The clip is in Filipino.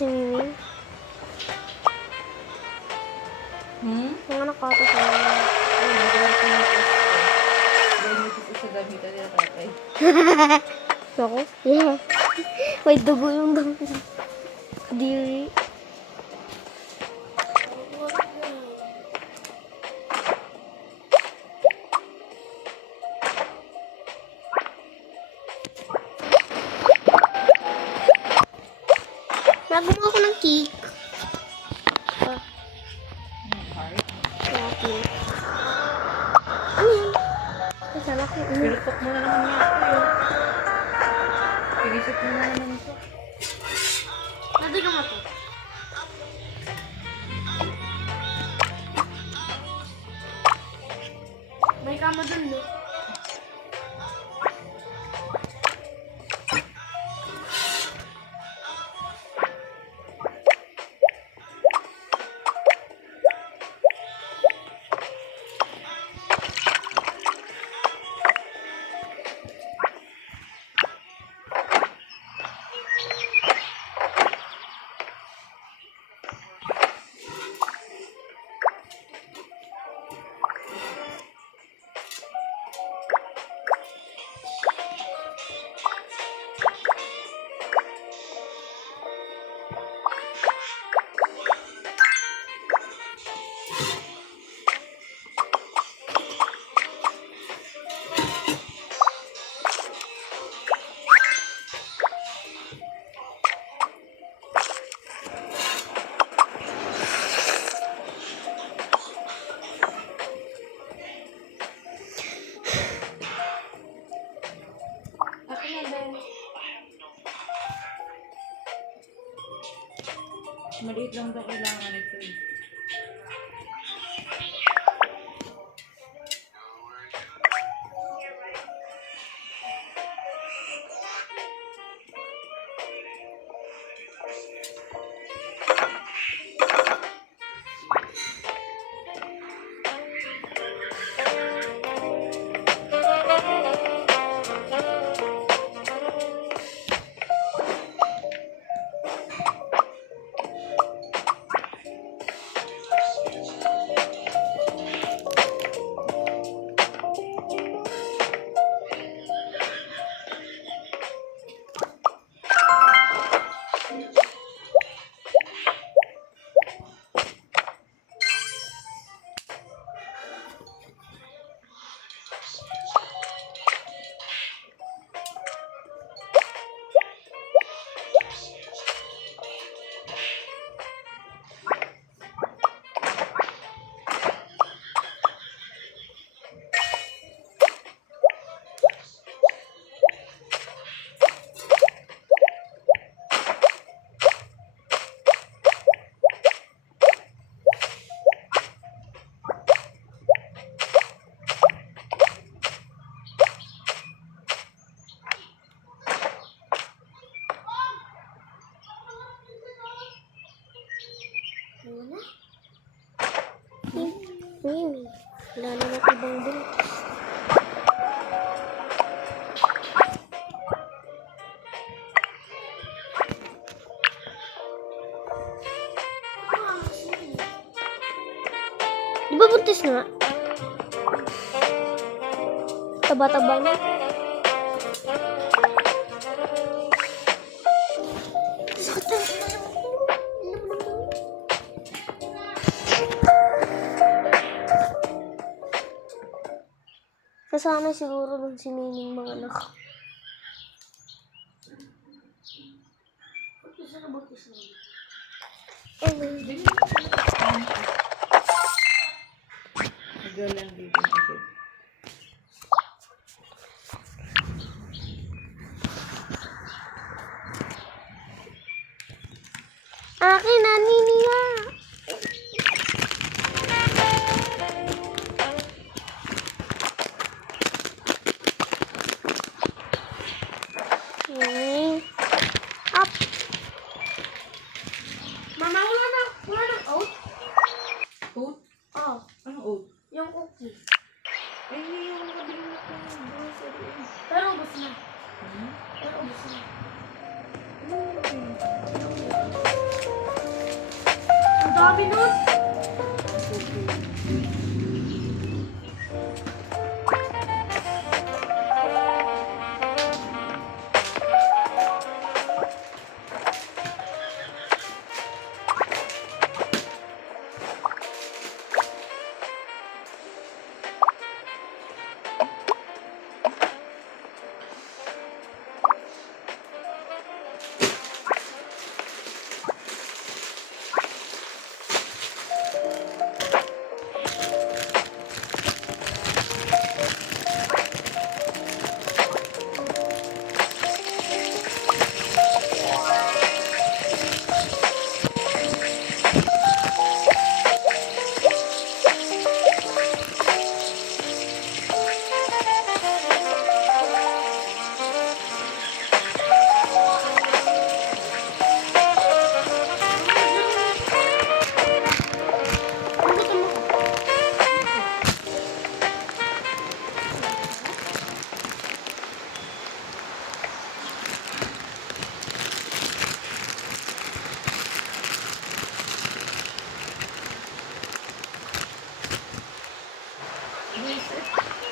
si Mimi. Mga nakata sa mga. Ay, nagawa ko ng post ko. Dahil may gusto sa damitan nila tatay. Ako? Yeah. May dugo yung kadiri. Nagawa ako ng cake. Heart. Happy. Ano yun? Ay, sana ko. Pilutok mo na naman niya ako yun. Pigisip mo na naman ito. Nadiga mo to. May kama dun, no? Maliit lang daw kailangan ito eh. Mimi, wala naman ibang bukas. Di ba buntis nga? Taba-taba na. Sakit na. Kasama siguro ng si Nining mga anak. Girl lang dito agad. Akin na, Nini nga. Up. Mama, wala na oat. Oat? Oh, Anong oat? yung cookie. Eh, yung nakabili na ko ng grocery. Pero ubos na. Hmm? Pero ubos na. Ano? Dami nun. Ang gusto mo. Buisit.